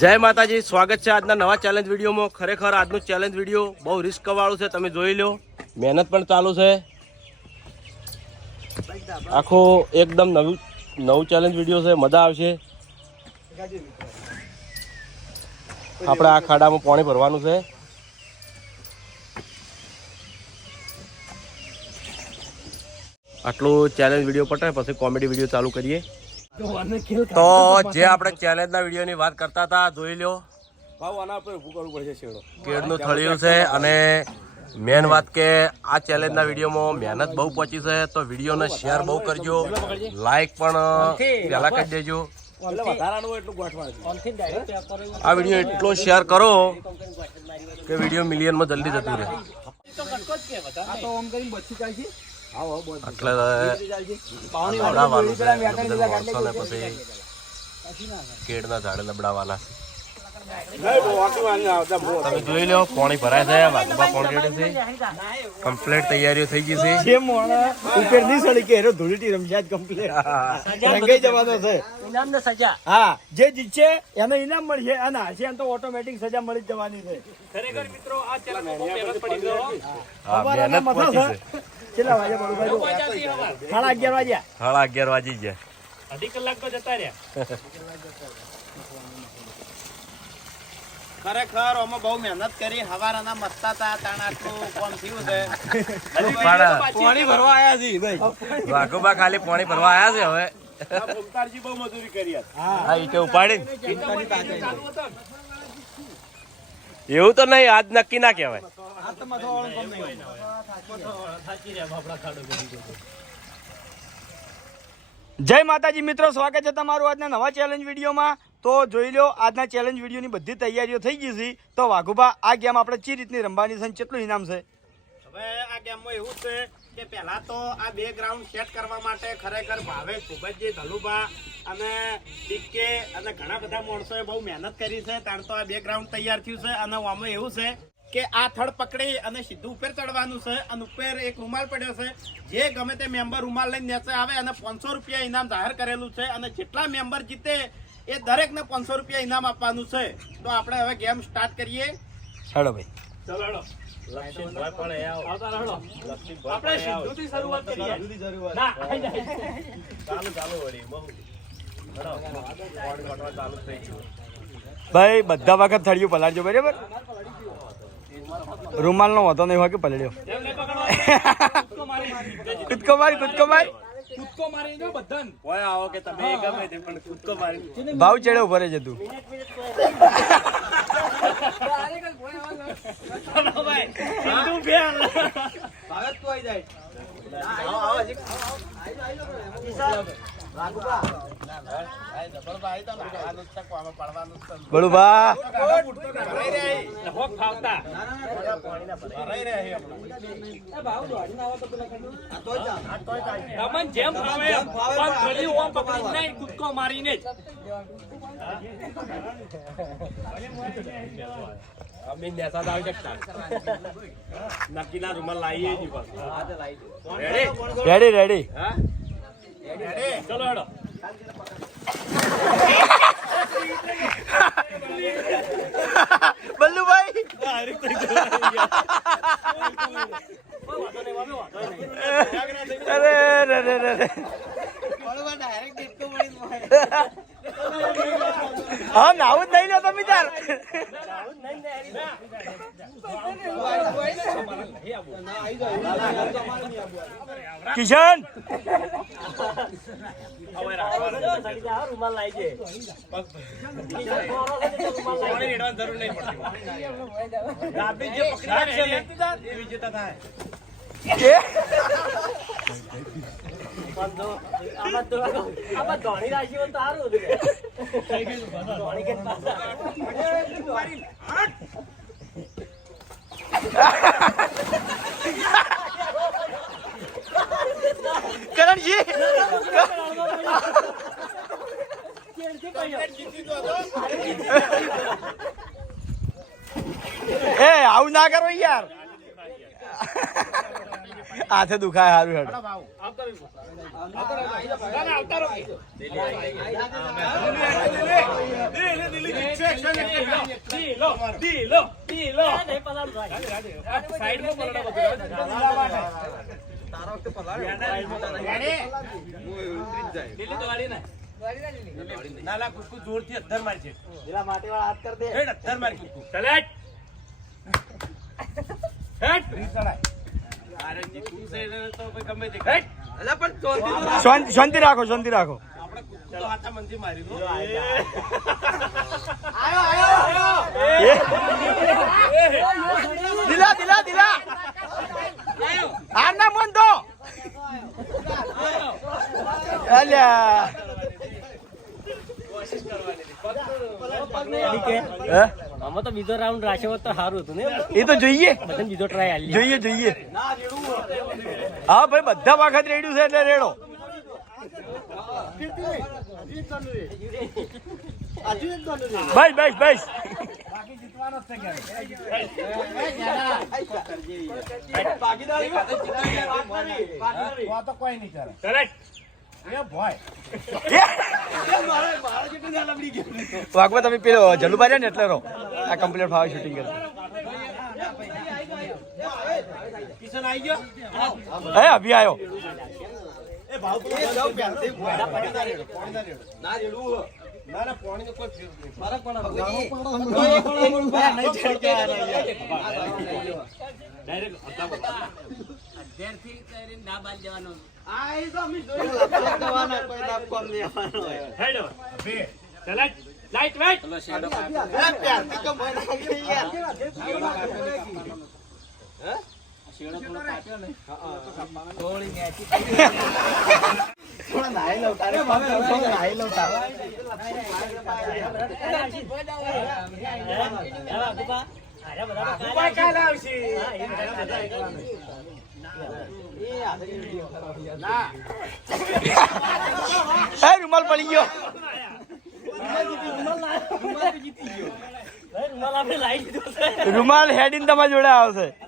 જય માતાજી, સ્વાગત છે આજના નવા ચેલેન્જ વિડીયોમાં. ખરેખર આજનું ચેલેન્જ વીડિયો બહુ રિસ્ક વાળું છે, તમે જોઈ લો મહેનત પણ ચાલુ છે. આખો એકદમ નવું નવું ચેલેન્જ વીડિયો છે, મજા આવશે. આપણે આ ખાડામાં પાણી ભરવાનું છે. આટલું ચેલેન્જ વીડિયો પટાય પછી કોમેડી વીડિયો ચાલુ કરીએ. તો જે આપણે ચેલેન્જના વિડીયોની વાત કરતા હતા જોઈ લો ભાવ આના પર ઊભું કરવું પડશે શેડો કેળનું થળિયું છે અને મેન વાત કે આ ચેલેન્જના વિડીયોમાં મહેનત બહુ પહોંચી છે તો વિડીયોને શેર બહુ કરજો. લાઈક પણ પહેલાં કરી દેજો. આ વીડિયો એટલો શેર કરો કે વીડિયો મિલિયનમાં જલ્દી જતું રહે. આ એટલે લબડાવવાનું છે. પછી કેળના ઝાડે લબડાવવાના છે. તમે જોઈ લો પાણી ભરાય છે વાઘુબા પાણી રેડે છે. કમ્પ્લીટ તૈયારીઓ થઈ ગઈ છે. જે મોણા? ઉપરની સળી કે એનો ધૂળીટી રમજાત કમ્પ્લીટ રંગાઈ જવાનો છે. ઇનામ ને સજા. હા જે જીતશે એને ઇનામ મળશે અને એને તો ઓટોમેટિક સજા મળી જવાની છે. હા સવારના મહેનત મથા પહોંચી છે. કેટલા વાગ્યા બરોબર સાડા અગિયાર વાગ્યા. સાડા અગિયાર વાગી ગયા. અઢી કલાક તો જતા રહ્યા. ખરેખર અમે બહુ મહેનત કરી હવારાના મસ્તા તા તાણ કોણ થયું છે? પાણી ભરવા આયા છે. ભાઈ વાઘુબા ખાલી પાણી ભરવા આયા છે હવે. ભૂમતારજી બહુ મજૂરી કરી હા ઈટે ઉપાડી એવું તો નહીં આજ નક્કી ના કહેવાય. જય માતાજી મિત્રો સ્વાગત છે તમારું આજના નવા ચેલેન્જ વિડીયોમાં. તો જોઈ લો આજના ચેલેન્જ વિડીયોની બધી તૈયારીઓ થઈ ગઈ છે. તો વાઘુભા આ ગેમ આપણે ચી રીતની રમવાની છે અને કેટલું ઇનામ છે? હવે આ ગેમમાં એવું છે કે પહેલા તો આ બેકગ્રાઉન્ડ સેટ કરવા માટે ખરેખર ભાવેશ ભૂપતજી ધલુભા અને ડીકે અને ઘણા બધા માણસોએ બહુ મહેનત કરી છે. તાણ તો આ બેકગ્રાઉન્ડ તૈયાર થયું છે અને આમાં એવું છે કે આ થડ પકડી અને સીધું ઉપર ચડવાનું છે અને ઉપર એક રૂમાલ પડ્યો છે. જે ગમે તે મેમ્બર રૂમાલ લઈને નીચે આવે અને પાંચસો રૂપિયા ઇનામ જાહેર કરેલું છે અને જેટલા મેમ્બર જીતે એ દરેકને પાંચસો રૂપિયા ઇનામ આપવાનું છે. તો આપણે હવે ગેમ સ્ટાર્ટ કરીએ. હેડો ભાઈ. આપણે સિદ્ધુથી શરૂઆત કરીએ. ના આઈ જાય. ભાઈ બધા વખત થળિયું પલાળજો બરાબર? રૂમાલ નો વધો નહીં હોય કે પલળ્યો. કૂદકો મારી કૂદકો માર. કૂદકો મારી દો બધાને. ઓય આવો કે તમે ગમે તે પણ કૂદકો મારી ભાવ ચડે ઉભરે આવો આવો હોક ફાવતા. તમને જેમ ફાવે પણ ઘડી ઓમ પકડીને નહીં, કૂદકો મારીને જ. નક્કીના રૂમાલ લાવીએ જ રેડી રેડી ચલો હેડો. બલ્લુભાઈ અરે રે રે રે રે હા નાવું જ નહીં લે તમે કિશન! આમાં ધોણી રાશિ તો સારું કરણજી! એ આવું ના કરો યાર. હાથે દુખાય સારું હેડ. નાલા કુકુ જોરથી અધર મારશે પેલા માટીવાળા હાથ કર દે. હેડ અધર માર કુકુ આરંગજી હેડ છે એને તો કોઈ ગમે તે કરે. શાંતિ શાંતિ રાખો શાંતિ રાખો. દિલા દિલા દિલા. હાર મન તો અલ્યા હે? તો બીજો રાઉન્ડ રાખ્યો તો સારું હતું ને. એ તો જોઈએ. બીજો ટ્રાય જોઈએ જોઈએ. હા ભાઈ બધા વખત રેડ્યું છે એટલે રેડો. બસ બસ બસ વાગમાં તમે પેલો જલુભાઈ ને એટલે રહો. આ કમ્પ્લીટ ફાવે શૂટિંગ કરે કિશન આવી ગયો? હે. અભી આવ્યો એ ભાવ તો જાવ પહેરથી ભોય ના રેડું ના ના પાણી તો કોઈ ફેર નહીં કોઈ કાલે આવશે હે રૂમાલ પડી. ગયો રૂમાલ આપણે લાવી દીધો છે રૂમાલ હેડીને તમારા જોડે આવશે. પાડી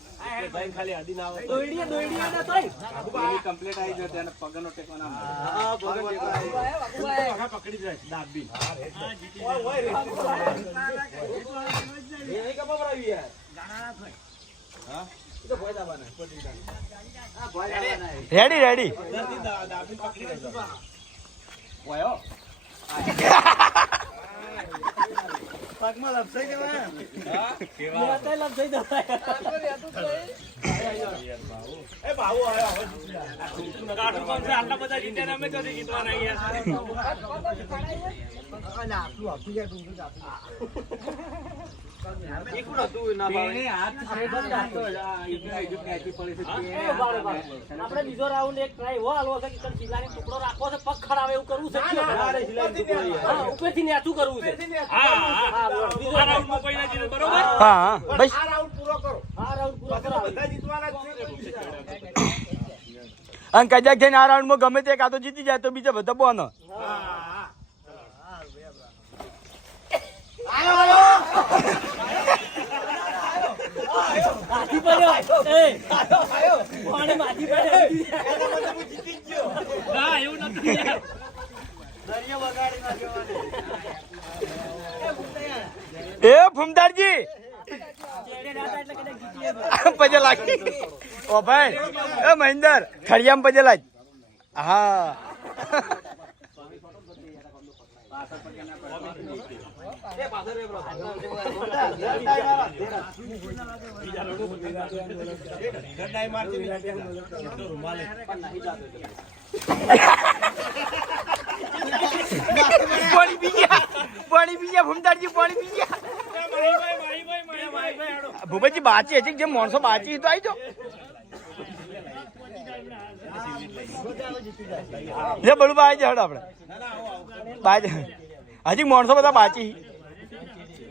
જઈને ખાલી આદી ના આવે દોયડીએ દોયડીએ ને તોય. પકડી જાય. દાબી રેડી રેડી દાબી લપસાઈ દેવાય હા કેવા થઈ જવાય. એ હવે કોણ છે આટલા બધા જીત્યા અહીંયા એ બારે બારે. આપણે બીજો રાઉન્ડ એક ટ્રાય એવો હાલવો છે કે ચાલ ટુકડો રાખવો છે પગ ખરાવે એવું કરવું છે? હા, ઉપરથી નેચું કરવું છે. હા હા, આ રાઉન્ડમાં કોઈ ના જીતે બરોબર? હા હા બસ. આ રાઉન્ડ પૂરો કરો. આ રાઉન્ડ પૂરો કરાવો. બધા જીતવાના છે અને કદાચ થઈને આ રાઉન્ડમાં ગમે તે કાં તો જીતી જાય તો બીજા બધા બોનો હા હા માથી પડ્યો એ પાણી માથી પડ્યો ના એવું નથી યાર એ ફૂમતારજી ચેડે ના થાય એટલે કદાચ જીતીએ તો. પજે લાગી. ઓ ભાઈ, એ મહિન્દર ખડિયામ પજલ આજ હા. પાણી પી ગયા. પાણી પી ગયા ફૂમતારજી પાણી પી ગયા. ભૂપતજી બાચી હજી જે માણસો બાચી તો આવી જાઓ. લે બાય હડ આપણે. બાજ હજી માણસો બધા બાચી હળપ એ એ એ એ ભાઈ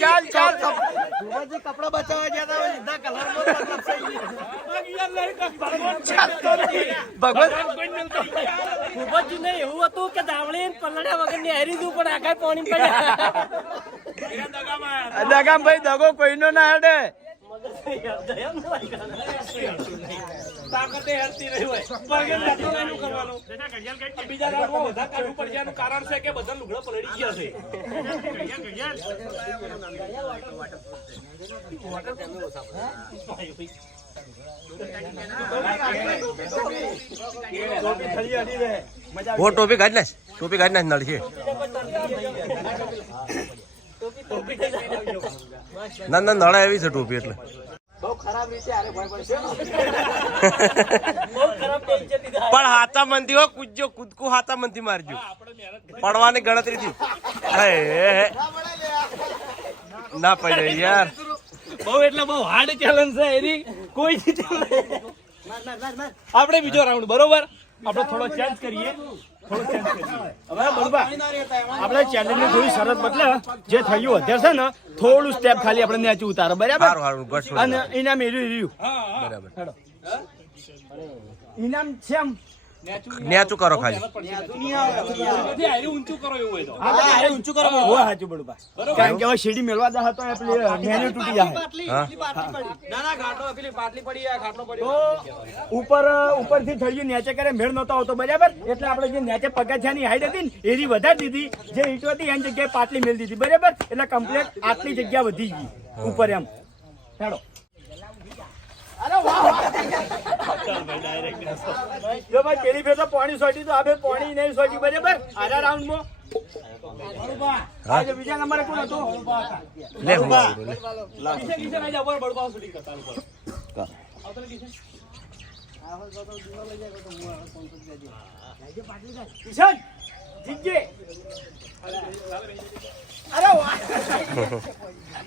ચાલ. ચાલ કપડા બચાવવા ગયા હતા લીધા કલર. ભગવાન. ને એવું હતું કે દાવળી પલળ્યા વગર ને હારી દઉં પણ આગળ પાણી પડ્યા. દગામ ભાઈ દગો કોઈનો ના હડે. તાકાતે હેરતી નહીં હોય. પગે જતો એનું કરવાનું. બીજા રાઉન્ડમાં વધારે કાઢવું પડશે એનું કારણ છે કે બધા લુગડા પલળી ગયા છે. ઓ ટોપી કાઢ નાખ ટોપી કાઢ નાખ નળ છે. ના ના નળા એવી છે ટોપી એટલે. પણ હાથા મનથી હો કૂદજો કૂદકું હાથા મનથી મારજો પડવાની ગણતરી થી ના પડે યાર. બહુ એટલે બહુ હાર્ડ ચેલેન્જ છે એની. કોઈ આપણે બીજો રાઉન્ડ બરોબર? આપણે થોડો ચેન્જ કરીએ. થોડો ચેન્જ કરીએ આપણે ચેલેન્જની થોડી શરત બદલે જે થયું અત્યારે છે ને થોડું સ્ટેપ ખાલી આપણે નેચું ઉતારો બરાબર? અને ઇનામ એ રહ્યું બરાબર ઇનામ છે નેચું કરો ખાલી. ઊંચું કરો એવું હોય તો. ઊંચું કરો હોય સાચું બરોબર? કારણ કે હવે સીડી મેળવા દા હતો પેલી મેન્યુ તૂટી જાય હા. તો ઉપર ઉપરથી થયું નીચે કરે મેળ નતો આવતો બરાબર? એટલે આપણે જે નીચે પગથિયાની હાઈટ હતી ને એની વધારી દીધી જે ઈટ હતી એની જગ્યાએ પાટલી મેળ દીધી બરાબર? એટલે કમ્પ્લીટ આટલી જગ્યા વધી ગઈ ઉપર એમ. હેડો. જો ભાઈ પેલી ફેર તો પાણી સોટી તો આ પાણી નહીં સોટી બરાબર? આરા રાઉન્ડમાં. હા બીજા નંબરે કોણ હતું? લે હું કિશન કિશન ઉપર કરતા કિશન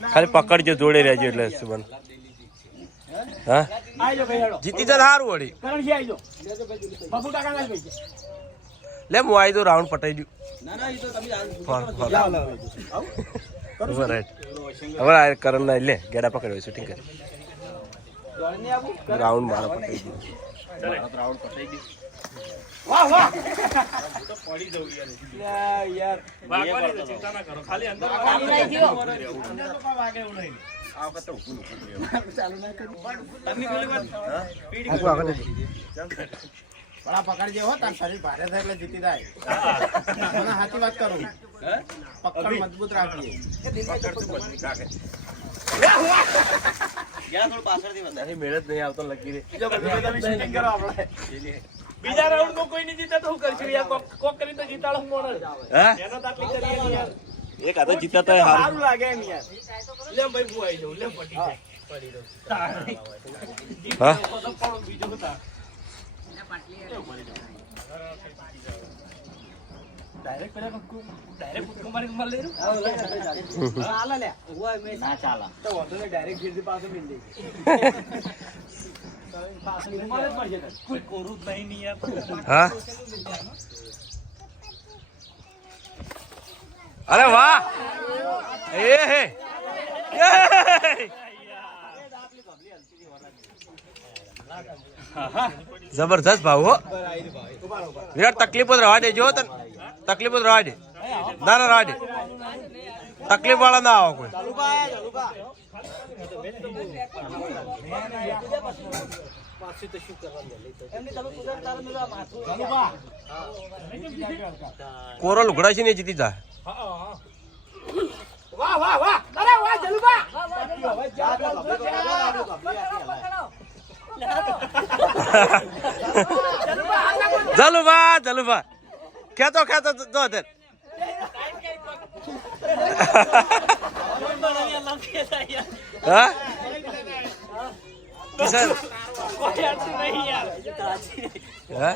ખાલી પકડજો જોડે રહેજો એટલે હા? આજો ભાઈ હેડો. જીતી જાય સારું વળી. લે હું આવી દઉં રાઉન્ડ પટાઈ દઉં. હવે કરણ ના લે ગેડા પકડ્યો શૂટિંગ કરી. રાઉન્ડ મારો પટાઈ દઉં વાહ વાહ. વાગવાની તો ચિંતા ના કરો. ખાલી અંદર પકડજે હો તાર શરીર ભારે થાય એટલે જીતી જાય મને સાચી વાત કરું પકડ મજબૂત રાખજે બીજા રાઉન્ડમાં કોઈ નહીં જીતે તો શું કરશું? કોક કરી તો જીતાડો મોણ એનો દાખલી કરીએ યાર. એક હાથે જીતા તો સારું લાગે એમ યાર. લે ભાઈ હું આવી લે પટી જાય. હા? તો પણ હતા ડાયરેક્ટ પેલા ડાયરેક્ટ કૂદકો મારી કમર લઈ રહ્યું ચાલે લે. ના ચાલે. તો વાંધો નહીં ડાયરેક્ટ સીધી પાસે મિલ દે કમર જ પડશે કોઈ કોરું નહીં નહીં યાર. હા? અરે વાહ! એ હે. એ! જબરજસ્ત ભાવ હો. વિરાટ, તકલીફ જ રવા દેજો તને. તકલીફ જ રવા દે. ના ના રવા દે. તકલીફ વાળા ના આવો કોઈ. કોરો લુગડા છે ને જીતી જાય વાહ વાહ વાહ. અરે વાહ જલુબા. જલુભા જલુભા ખેતો ખેતો જો તે. હા? હા?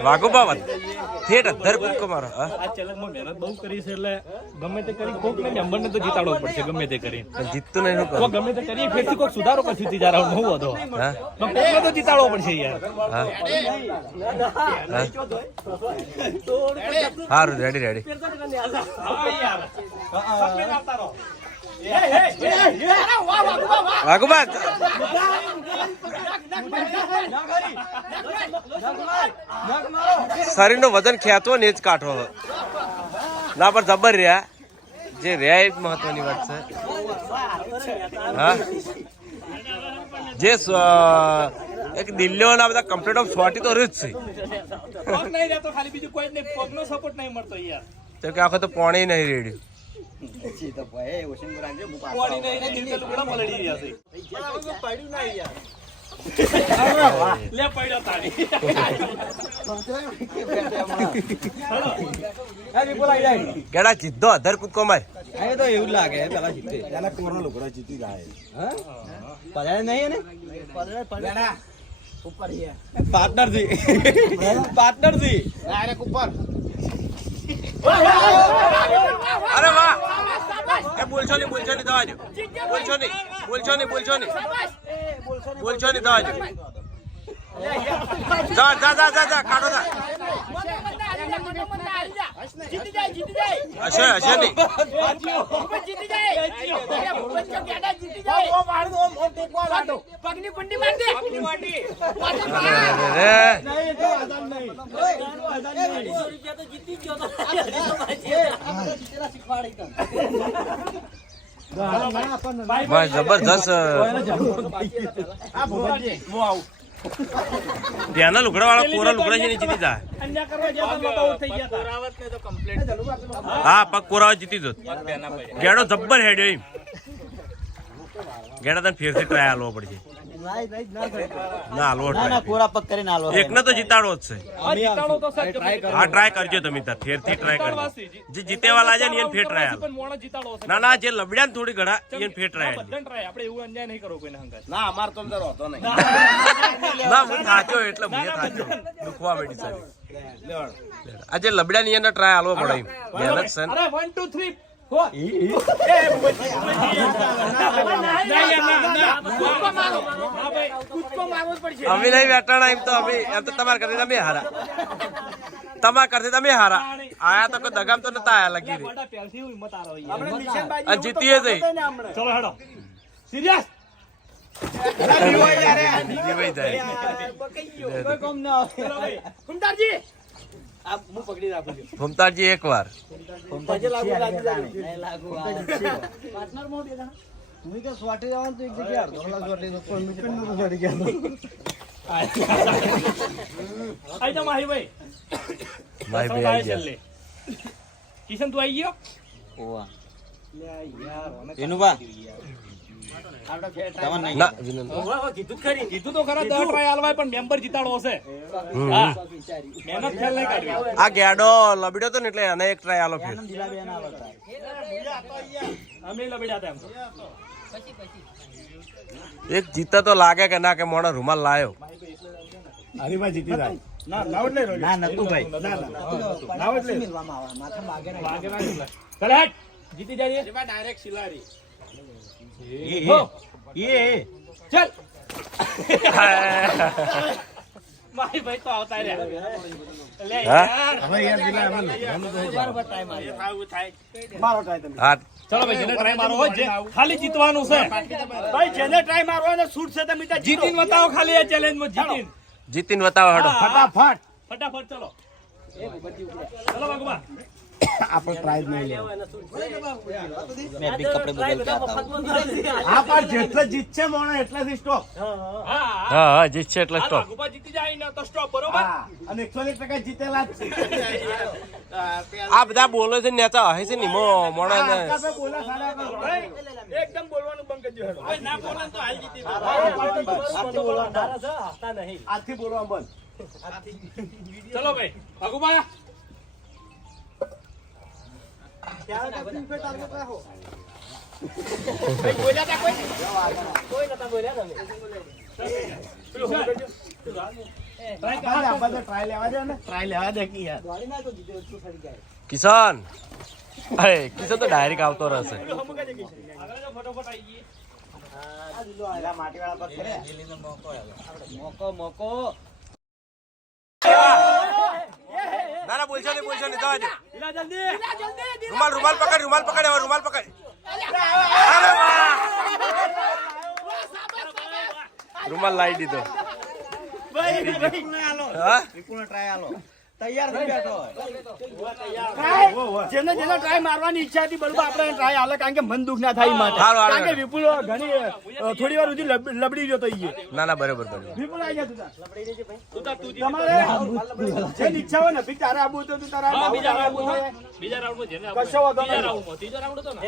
વાઘુબા વાત થેટ અધર કૂદકો મારો હા. આ ચેલેન્જમાં મહેનત બહુ કરી છે એટલે ગમે તે કરી કોક ને મેમ્બરને તો જીતાડવો પડશે ગમે તે કરી. પણ જીતતો નહીં હું કોક કરું ગમે તે કરીએ ફેરથી કોક સુધારો કરશું ત્રીજા રાઉન્ડ હું હતો હા. પણ કોકને તો જીતાડવો પડશે યાર. હા. સારું રેડી રેડી વાઘુબા શરીરનું વજન ખેંચવો ને જ કાઢો ના પણ જબર રહ્યા. જે રહ્યા એ જ મહત્વની વાત છે. હા? જે એક દિલ્હીઓના બધા કમ્પ્લીટ ઓફ સોટી તો રીત છે. રહેતો ખાલી બીજું કોઈ જ નહીં. પગનો સપોર્ટ નહીં મળતો યાર તો એવું લાગે તો પાણી નહીં રેડ્યું પાણી નહીં ને દિલ લુગડા પલળી રહ્યા છે. લે પડ્યો તારી કેડા સીધો અધર કૂદકો માર. ડાયરેક્ટ ઉપર. અરે વાહ. એ બોલશો નહીં બોલશો નહીં દવા દો. બોલશો નહીં બોલશો નહીં બોલશો નહીં. બોલશો નહીં દવા જા જા જા જા જા, કાઢો જા. જીતી જાય જીતી જાય હશે હશે નહીં. જીતી જાય જીતી જાય પગની પંડી માર દે પગની પંડી અરે. રે અઢીસો રૂપિયા તો જીતી ગયો તો ભાઈ જબરજસ્ત ત્યાંના લુગડા વાળા કોરા લુગડા છે ને જીતી જા અન્યા કરવા ગયા હતા તો out થઈ ગયા હતા. હા પગ કોરાવા જીતી દો ગેડો જબ્બર હેડ્યો એમ. ગેડા તને ફેરથી ટ્રાય આલવો પડશે. ના હાલવો એક ને તો જીતાડો જ છે. આ જીતાડો તો સર તે હા ટ્રાય કરજો તમે તાર ફેરથી ટ્રાય કરજો. જે જીતેવા છે ને એને ફેર ટ્રાય હાલ પણ મોણો જીતાડો ના ના જે લબડ્યા ને થોડી ઘડા એને ફેર ટ્રાય હાલ ટ્રાય આપણે એવું અન્યાય નહીં કરવો કોઈને હંગાત. ના હું થાચો એટલે હું થાચો દુખવા બેડી સાહેબ. આજે લબડ્યા ની એને ટ્રાય આલવો પડે. મહેનત છે અરે વન ટુ થ્રી ફોર અમે નહીં વેટાણા એમ તો અમે એમ તો તમારે કરતી તમે હારા. તમારે કરતી તમે હારા. આયા તો કોઈ દગામ તો નતા આયા લગી રે જીતીએ જઈ ચલો હેડો. સિરિયસ ભાઈ. જાય ભૂમતાજી એક વાર. કિશન તું આવી ગયો? એનું વિનંતી. આ ગેડો લબડ્યો તો ને એટલે એને એક ટ્રાય આલો ફેર અમે લબડ્યા હતા એમ તો એક જીતા તો લાગે કે ના કે મોણો રૂમાલ લાયો હરીભાઈ જીતી જાય ના જીતી ડાયરેક્ટ સિલારી હો. ચાલ. માહી ભાઈ તો આવતા રહ્યા. લે? યાર. હવે યાર મારો તમે. હા. ચલો ભાઈ જેને ટ્રાય મારો હોય જે ખાલી જીતવાનું છે. ભાઈ જેને ટ્રાય મારો હોય ને શૂટ છે તમે ત્યાં જીતીન બતાવો ખાલી આ ચેલેન્જમાં જીતીને. જીતીન બતાવો હડો. ફટાફટ. ફટાફટ ચલો. ચલો બાગુબા આપણે ટ્રાય જ નહીં લેવો હા આ પણ જેટલે જીતશે મોણે એટલેથી સ્ટોપ હા હા. હા જીતશે એટલે આ સ્ટોપ બાગુબા જીતી જાય ને તો સ્ટોપ બરોબર? હા અને એકસો એક ટકા જીતેલા જ આ બધા બોલે છે નેતા હે છે નિમો મોણા ને. એકદમ બોલવાનું બંધ કરજો દો હેડો. ના બોલે તો હાલ જીતી આજથી બોલવાનું બંધ. તારા છે, હસતા નહીં. આથી બોલવાનું બંધ. ચલો ભાઈ અગુબા કિશન અરે કિસાન તો ડાયરેક્ટ આવતો રહેશે. ના ના બોલશો નહીં બોલશો નહીં જવા દે રૂમાલ રૂમાલ પકડ રૂમાલ પકડ હવે રૂમાલ પકડ! રૂમાલ લાવી દીધો. હા? ટ્રાય જેને જેને ટ્રાય મારવાની ઈચ્છા હતી બરોબર આપણે ટ્રાય હાલે કારણ કે મન દુખ ના થાય માટે. કારણ કે વિપુલ ઘણી થોડી વાર સુધી લબડી ગયો તો ઈ ના ના બરોબર બરોબર. વિપુલ આવી જા તું તાર. તમારે જેની ઈચ્છા હોય ને ભઈ તારે આબુ તો તું તારા બીજા રાઉન્ડમાં જેને કશો વાંધો નહીં. રાઉન્ડમાં. ત્રીજો રાઉન્ડ હતો ને?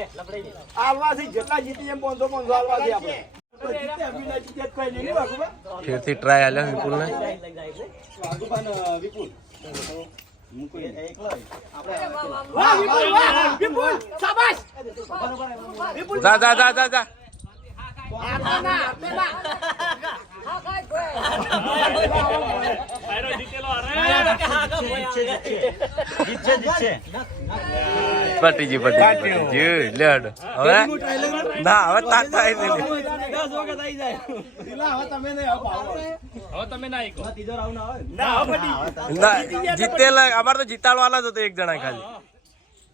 આલવાથી જેટલા જીતી એમ પોંચો પોંચો આલવાથી આપણે. તો જીતે, અભી ના જીતે તો કોઈ નહીં, બાપુબા. ફેરથી ટ્રાય આલ્યો વિપુલ ને વિપુલ. જા જા જા જા જા. પટીજી પટીજી પટીજી. લે હડો. હવે? ના, હવે તાત થાય પેલા હવે તમે નહીં, હવે તમે ના આઈકો ના, હવે પતી. ના જીતેલા અમારે તો જીતાડવાના જ હતો એક જણા ખાલી.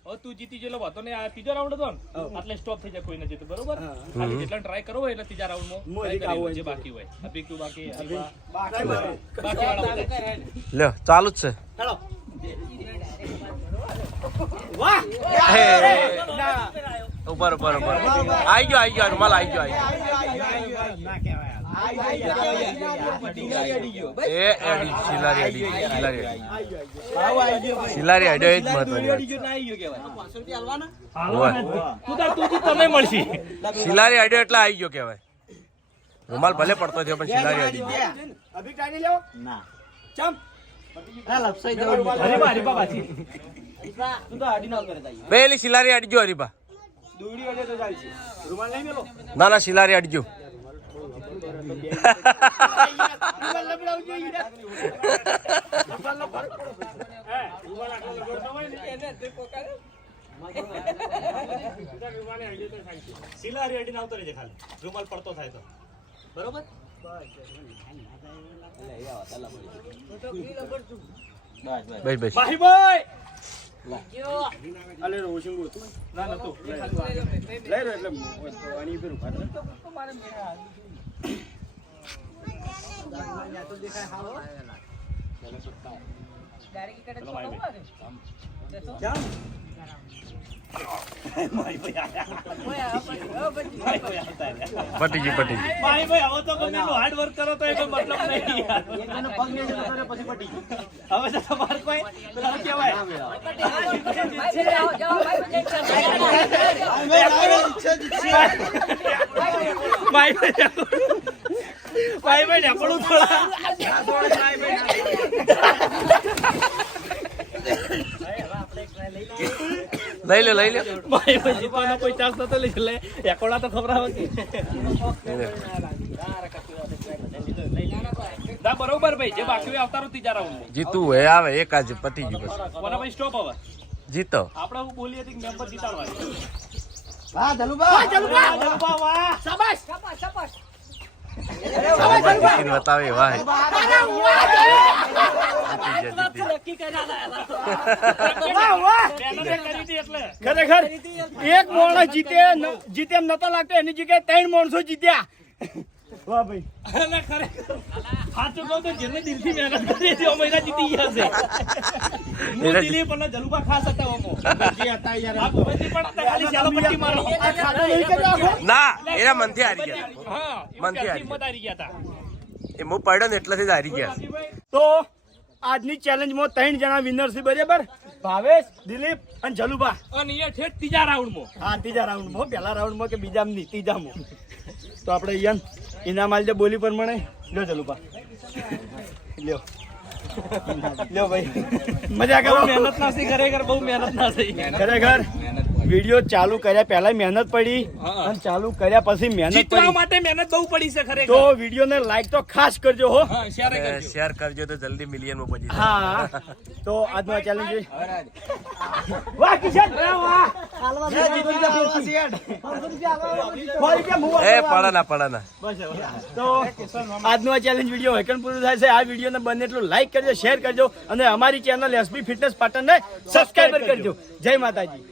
હવે તું જીતી જેલો વાતો ને આ ત્રીજો રાઉન્ડ હતો ને એટલે સ્ટોપ થઈ જાય કોઈ ન જીતે બરોબર ખાલી જેટલા ટ્રાય કરવો હોય એટલે ત્રીજા રાઉન્ડમાં કરી જે બાકી હોય. આ બીકુ બાકી બાકી બધું. બાકી વાળા બધા. ચાલુ જ છે. વાહ. હે. ના. ઉપર ઉપર ઉપર આઈ ગયો આઈ ગયો રૂમાલ આઈ ગયો આઈ ગયો. ના એડી શિલારી એ જ જીત તમે મળશી શિલારી આડ્યો એટલે આવી ગયો કેવાય રૂમાલ ભલે પડતો થયો પણ શિલારી આડી ગયો લેવો? ચમ. પેલી શિલારી આડજો હરીબા રૂમાલ ના ના શિલારી આડજો સિલારી અડીને આવતો રહેજે ખાલી રૂમાલ પડતો થાય તો બરોબર બસ બસ. ના લઈ રહ્યો એટલે ઊભા રહો. પટી ગઈ પટી ગઈ ભાઈ ભાઈ હવે તો તમે હાર્ડ વર્ક કરો તો એનો મતલબ નહીં યાર. હવે તો તમાર કોઈ પેલા કહેવાય ભાઈ ભાઈ ભાઈ ભાઈ થોડા લઈ લે લઈ લે ભાઈ ભાઈ જીતવાનો કોઈ ચાન્સ નતો લઈ લે એકોડા તો ખબર કે ના બરોબર ભાઈ જે બાકી હોય આવતા રહો ત્રીજા રાઉન્ડ જીતું હે આવે એક આજ પતી ગયું બસ કોના ભાઈ સ્ટોપ હવે જીતો આપણે હું બોલીએ હતી મેમ્બર જીતાડવા વાહ. વાહ. શાબાશ. વાહ. મહેનત કરી હતી એટલે ખરેખર એક માણસ જીતે જીતે એમ નતો લાગતો, એની જગ્યાએ ત્રણ માણસો જીત્યા. વાહ ભાઈ. અને ખરેખર. સાચું કહું તો જેને દિલથી મહેનત કરી છે અમે એના જીતી ગયા છે. હું એના દિલીપ અને જલુભા ખાસ હતા ઓમો જે હતા યાર. આ ભગવતી પણ હતા ખાલી ચાલો પટ્ટી મારો. આ ખાતું નહીં કર્યો ના એના મનથી હારી ગયા. હા મનથી મનથી હારી હિંમત હારી ગયા હતા. એ હું પડ્યો ને એટલેથી જ હારી ગયા. તો આજની ચેલેન્જમાં ત્રણ જણા વિનર છે બરાબર? ભાવેશ દિલીપ અને જલુબા. અને અહીંયા ઠેઠ ત્રીજા રાઉન્ડમાં હા ત્રીજા રાઉન્ડમાં પહેલા રાઉન્ડમાં કે બીજા નહીં ત્રીજામાં. તો આપણે યન માલ જે બોલી પ્રમાણે. લ્યો પા લ્યો. લ્યો ભાઈ. મજા કરો મહેનત ના થઈ ખરેખર બહુ મહેનત ના થઈ ખરેખર. વીડિયો ચાલુ કર્યા પહેલા મહેનત પડી અને ચાલુ કર્યા પછી મહેનત જીતવા માટે મહેનત બહુ પડી છે તો ખરેખર વિડીયોને લાઈક તો ખાસ કરજો હો. શેર કરજો. તો જલ્દી મિલિયનમાં પહોંચી હા. તો આજનો ચેલેન્જ વાહ કિશન. વાહ એ પડે ના પડે ના તો આજનો ચેલેન્જ વીડિયો હેકન પૂરું થાય છે? આ વિડીયોને બને એટલું લાઈક કરજો શેર કરજો અને અમારી ચેનલ એસબી ફિટનેસ પાટણને સબસ્ક્રાઈબર કરજો. જય માતાજી.